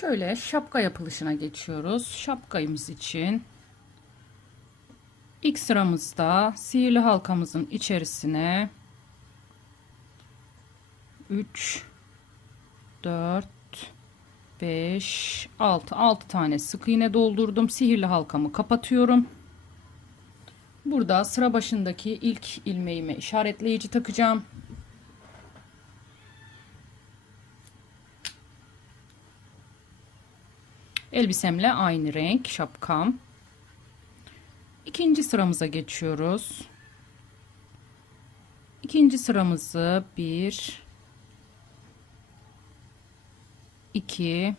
Şöyle şapka yapılışına geçiyoruz. Şapkamız için ilk sıramızda sihirli halkamızın içerisine 3 4 5 6 6 tane sık iğne doldurdum. Sihirli halkamı kapatıyorum. Burada sıra başındaki ilk ilmeğime işaretleyici takacağım. Elbisemle aynı renk şapkam. İkinci sıramıza geçiyoruz. İkinci sıramızı bir, iki,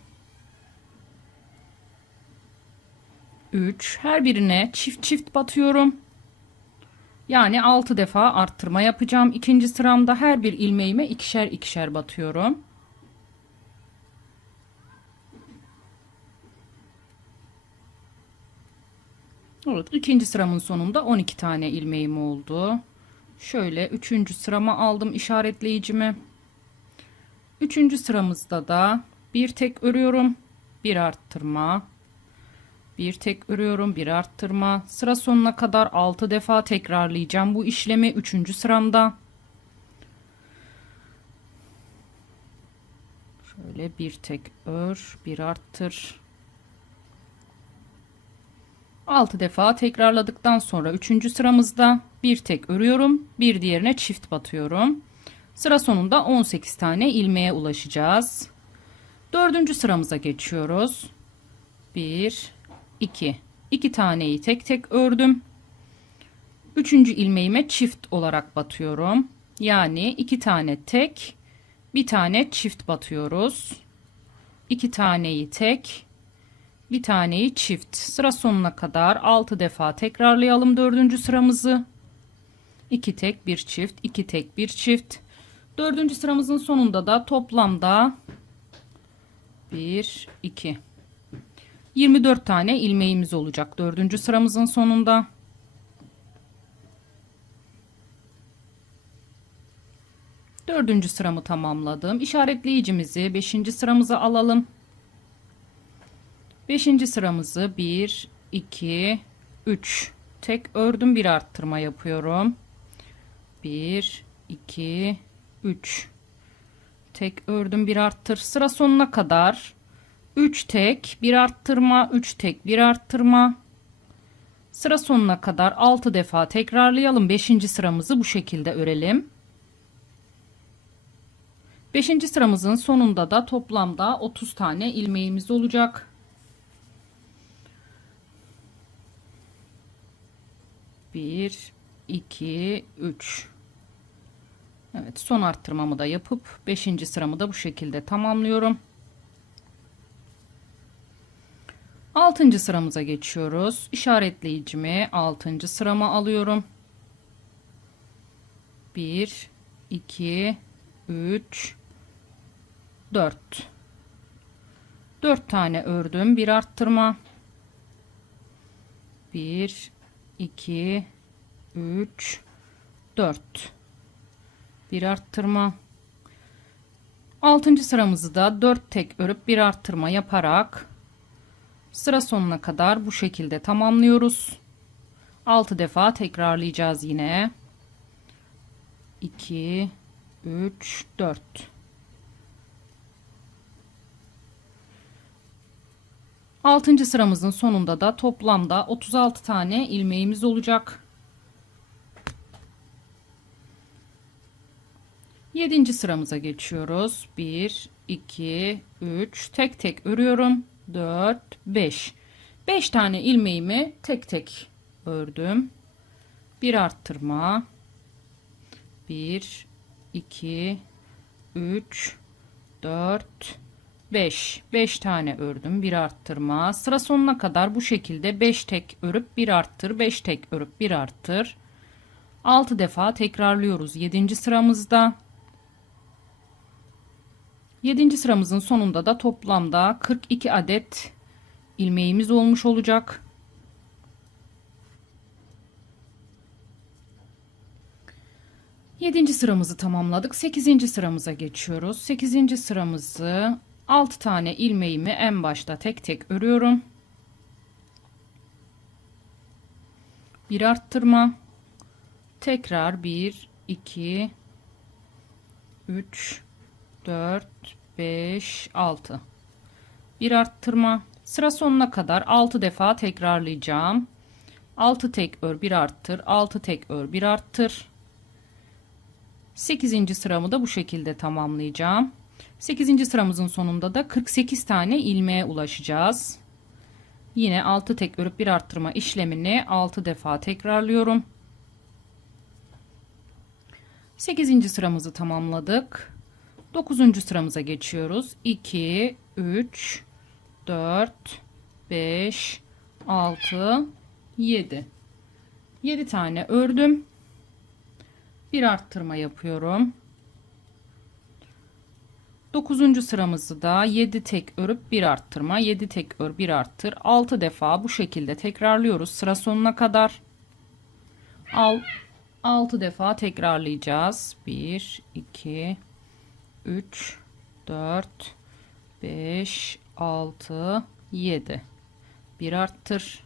üç. Her birine çift çift batıyorum. Yani 6 defa arttırma yapacağım. İkinci sıramda her bir ilmeğime ikişer ikişer batıyorum. Evet, ikinci sıramın sonunda 12 tane ilmeğim oldu. Şöyle üçüncü sırama aldım işaretleyicimi. Üçüncü sıramızda da bir tek örüyorum, bir arttırma, bir tek örüyorum, bir arttırma. Sıra sonuna kadar 6 defa tekrarlayacağım bu işlemi üçüncü sıramda. Şöyle bir tek ör, bir arttır. 6 defa tekrarladıktan sonra 3. sıramızda bir tek örüyorum. Bir diğerine çift batıyorum. Sıra sonunda 18 tane ilmeğe ulaşacağız. 4. sıramıza geçiyoruz. 1 2 2 taneyi tek tek ördüm. 3. ilmeğime çift olarak batıyorum. Yani 2 tane tek, bir tane çift batıyoruz. 2 taneyi tek, bir taneyi çift. Sıra sonuna kadar 6 defa tekrarlayalım dördüncü sıramızı. 2 tek bir çift 2 tek bir çift. Dördüncü sıramızın sonunda da toplamda 1 2 24 tane ilmeğimiz olacak dördüncü sıramızın sonunda. Dördüncü sıramı tamamladım. İşaretleyicimizi beşinci sıramıza alalım Beşinci sıramızı 1, 2, 3 tek ördüm bir arttırma yapıyorum. 1, 2, 3 tek ördüm bir arttır. Sıra sonuna kadar 3 tek bir arttırma, 3 tek bir arttırma. Sıra sonuna kadar 6 defa tekrarlayalım. 5. sıramızı bu şekilde örelim. 5. sıramızın sonunda da toplamda 30 tane ilmeğimiz olacak. 1 2 3 Evet son arttırmamı da yapıp 5. sıramı da bu şekilde tamamlıyorum. 6. sıramıza geçiyoruz. İşaretleyicimi 6. sırama alıyorum. 1 2 3 4 4 tane ördüm. Bir arttırma. 1 2 3 4 bir arttırma. 6. sıramızı da 4 tek örüp bir arttırma yaparak sıra sonuna kadar bu şekilde tamamlıyoruz. 6 defa tekrarlayacağız yine. 2 3 4 Altıncı sıramızın sonunda da toplamda 36 tane ilmeğimiz olacak. Yedinci sıramıza geçiyoruz. 1, 2, 3 tek tek örüyorum. 4, 5. 5 tane ilmeğimi tek tek ördüm. Bir arttırma. 1, 2, 3, 4, 5 5 tane ördüm bir arttırma sıra sonuna kadar bu şekilde 5 tek örüp bir arttır 5 tek örüp bir arttır 6 defa tekrarlıyoruz 7. sıramızda 7. sıramızın sonunda da toplamda 42 adet ilmeğimiz olmuş olacak Yedinci sıramızı tamamladık. Sekizinci sıramıza geçiyoruz. Sekizinci sıramızı 6 tane ilmeğimi en başta tek tek örüyorum. Bir arttırma. Tekrar 1 2 3 4 5 6 bir arttırma sıra sonuna kadar 6 defa tekrarlayacağım 6 tek ör bir arttır 6 tek ör bir arttır 8. sıramı da bu şekilde tamamlayacağım 8. sıramızın sonunda da 48 tane ilmeğe ulaşacağız yine 6 tek örüp bir arttırma işlemini 6 defa tekrarlıyorum 8. sıramızı tamamladık. 9. sıramıza geçiyoruz. 2, 3, 4, 5, 6, 7. 7 tane ördüm. Bir arttırma yapıyorum. 9. sıramızı da 7 tek örüp bir arttırma, 7 tek ör bir arttır. 6 defa bu şekilde tekrarlıyoruz sıra sonuna kadar. Al 6 defa tekrarlayacağız. 1, 2, 3, 4, 5, 6, 7. Bir arttır.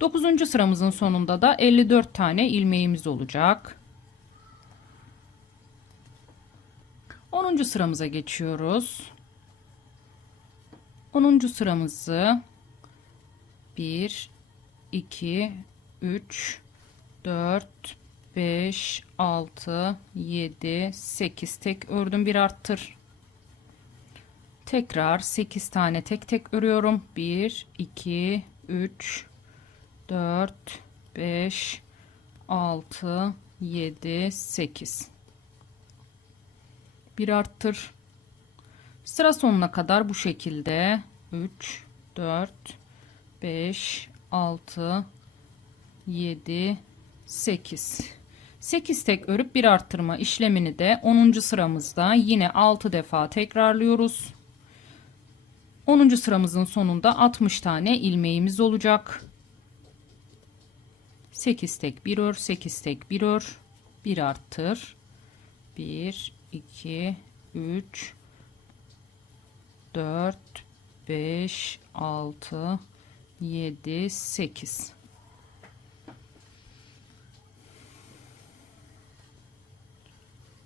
9. sıramızın sonunda da 54 tane ilmeğimiz olacak. 10. sıramıza geçiyoruz. 10. sıramızı 1, 2, 3, 4 5 6 7 8 tek ördüm bir arttır tekrar 8 tane tek tek örüyorum 1 2 3 4 5 6 7 8 bir arttır sıra sonuna kadar bu şekilde 3 4 5 6 7 8 8 tek örüp bir arttırma işlemini de 10. sıramızda yine 6 defa tekrarlıyoruz 10. sıramızın sonunda 60 tane ilmeğimiz olacak 8 tek bir ör 8 tek bir ör bir arttır 1 2 3 4 5 6 7 8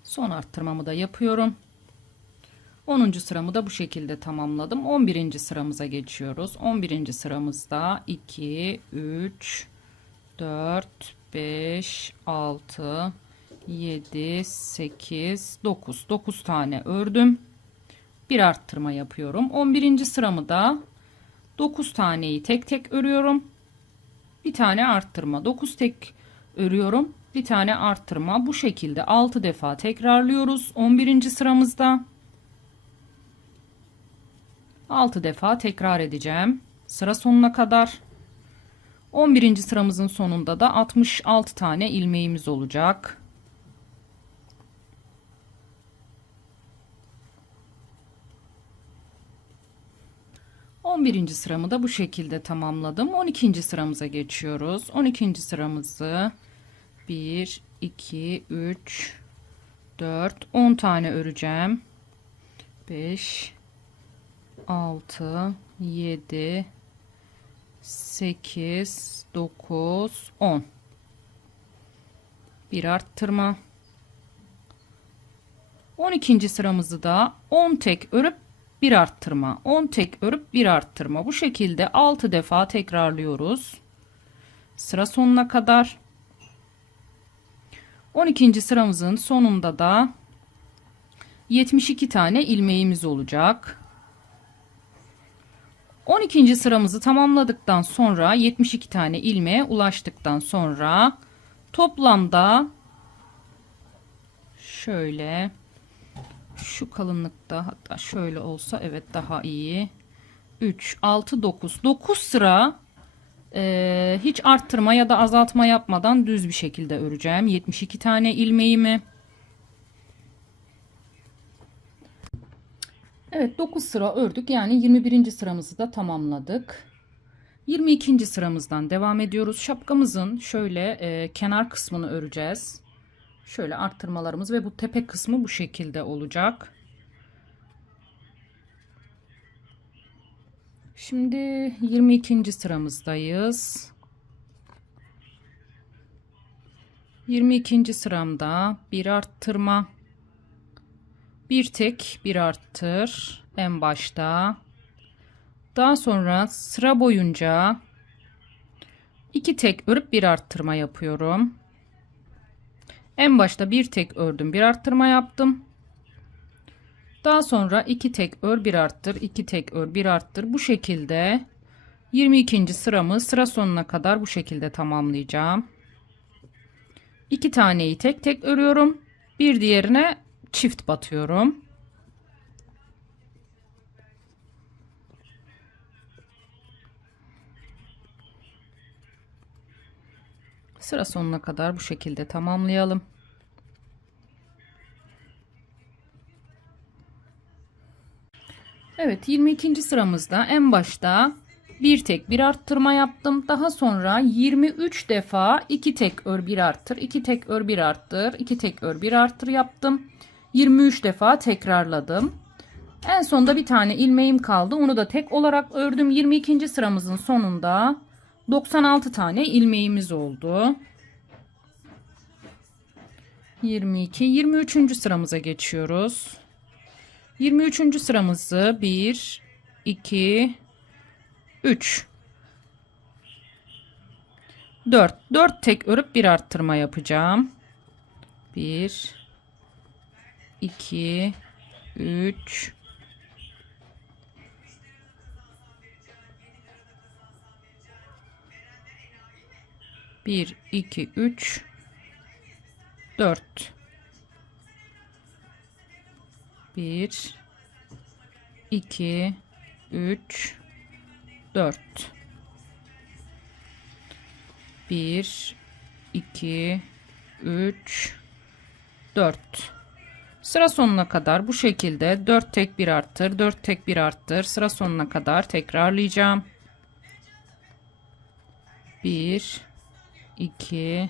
Son arttırmamı da yapıyorum. 10. sıramı da bu şekilde tamamladım. 11. sıramıza geçiyoruz. 11. sıramızda 2, 3, 4, 5, 6, 7, 8, 9. 9 tane ördüm. Bir arttırma yapıyorum. 11. sıramı da 9 taneyi tek tek örüyorum. Bir tane arttırma. 9 tek örüyorum bir tane arttırma bu şekilde 6 defa tekrarlıyoruz 11. sıramızda 6 defa tekrar edeceğim sıra sonuna kadar 11. sıramızın sonunda da 66 tane ilmeğimiz olacak On birinci sıramı da bu şekilde tamamladım. 12. sıramıza geçiyoruz. 12. sıramızı 1 2 3 4 10 tane öreceğim 5 6 7 8 9 10 bir arttırma 12. sıramızı da 10 tek örüp bir arttırma 10 tek örüp bir arttırma bu şekilde 6 defa tekrarlıyoruz sıra sonuna kadar 12. sıramızın sonunda da 72 tane ilmeğimiz olacak. 12. sıramızı tamamladıktan sonra 72 tane ilmeğe ulaştıktan sonra toplamda şöyle şu kalınlıkta hatta şöyle olsa evet daha iyi 3 6 9 9 sıra ee, hiç arttırma ya da azaltma yapmadan düz bir şekilde öreceğim. 72 tane ilmeğimi. Evet 9 sıra ördük. Yani 21. sıramızı da tamamladık. 22. sıramızdan devam ediyoruz. Şapkamızın şöyle e, kenar kısmını öreceğiz. Şöyle arttırmalarımız ve bu tepe kısmı bu şekilde olacak. Şimdi 22. sıramızdayız. 22. sıramda bir arttırma, bir tek bir arttır en başta. Daha sonra sıra boyunca iki tek örüp bir arttırma yapıyorum. En başta bir tek ördüm, bir arttırma yaptım. Daha sonra iki tek ör bir arttır, iki tek ör bir arttır. Bu şekilde 22. sıramı sıra sonuna kadar bu şekilde tamamlayacağım. İki taneyi tek tek örüyorum. Bir diğerine çift batıyorum. Sıra sonuna kadar bu şekilde tamamlayalım. Evet 22. sıramızda en başta bir tek bir arttırma yaptım. Daha sonra 23 defa iki tek ör bir arttır, iki tek ör bir arttır, iki tek ör bir arttır yaptım. 23 defa tekrarladım. En sonda bir tane ilmeğim kaldı. Onu da tek olarak ördüm. 22. sıramızın sonunda 96 tane ilmeğimiz oldu. 22 23. sıramıza geçiyoruz. 23. sıramızı 1 2 3 4 4 tek örüp bir arttırma yapacağım. 1 2 3 1 2 3 4 1 2 3 4 1 2 3 4 Sıra sonuna kadar bu şekilde 4 tek bir arttır 4 tek bir arttır. Sıra sonuna kadar tekrarlayacağım. 1 2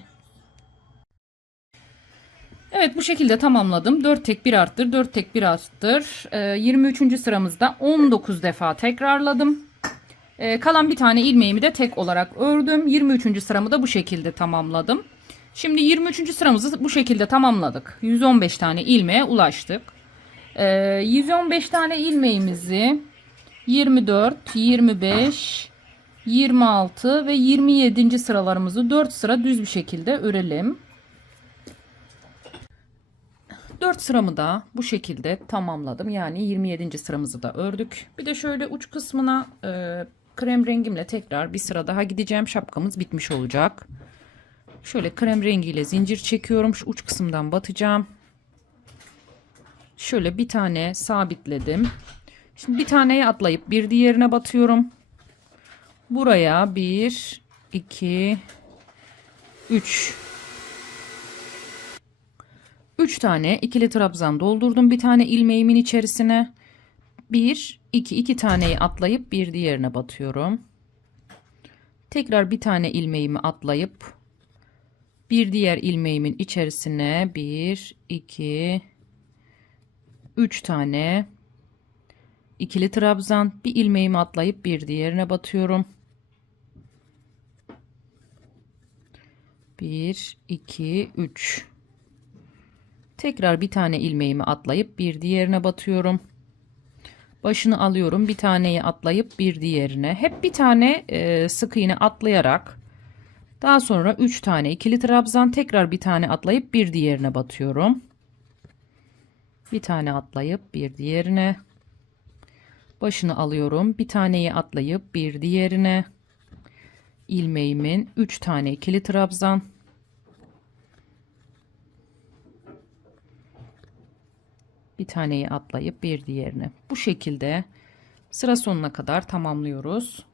Evet bu şekilde tamamladım. 4 tek 1 arttır, 4 tek 1 arttır. Ee, 23. sıramızda 19 defa tekrarladım. Ee, kalan bir tane ilmeğimi de tek olarak ördüm. 23. sıramı da bu şekilde tamamladım. Şimdi 23. sıramızı bu şekilde tamamladık. 115 tane ilmeğe ulaştık. Ee, 115 tane ilmeğimizi 24, 25, 26 ve 27. sıralarımızı 4 sıra düz bir şekilde örelim. 4 sıramı da bu şekilde tamamladım. Yani 27. sıramızı da ördük. Bir de şöyle uç kısmına e, krem rengimle tekrar bir sıra daha gideceğim. Şapkamız bitmiş olacak. Şöyle krem rengiyle zincir çekiyorum. Şu uç kısımdan batacağım. Şöyle bir tane sabitledim. Şimdi bir taneye atlayıp bir diğerine batıyorum. Buraya 1 2 3 3 tane ikili trabzan doldurdum bir tane ilmeğimin içerisine. 1 2 2 taneyi atlayıp bir diğerine batıyorum. Tekrar bir tane ilmeğimi atlayıp bir diğer ilmeğimin içerisine 1 2 3 tane ikili trabzan bir ilmeğimi atlayıp bir diğerine batıyorum. 1 2 3 Tekrar bir tane ilmeğimi atlayıp bir diğerine batıyorum. Başını alıyorum. Bir taneyi atlayıp bir diğerine. Hep bir tane e, sık iğne atlayarak daha sonra 3 tane ikili trabzan tekrar bir tane atlayıp bir diğerine batıyorum. Bir tane atlayıp bir diğerine. Başını alıyorum. Bir taneyi atlayıp bir diğerine. ilmeğimin 3 tane ikili trabzan bir taneyi atlayıp bir diğerine bu şekilde sıra sonuna kadar tamamlıyoruz.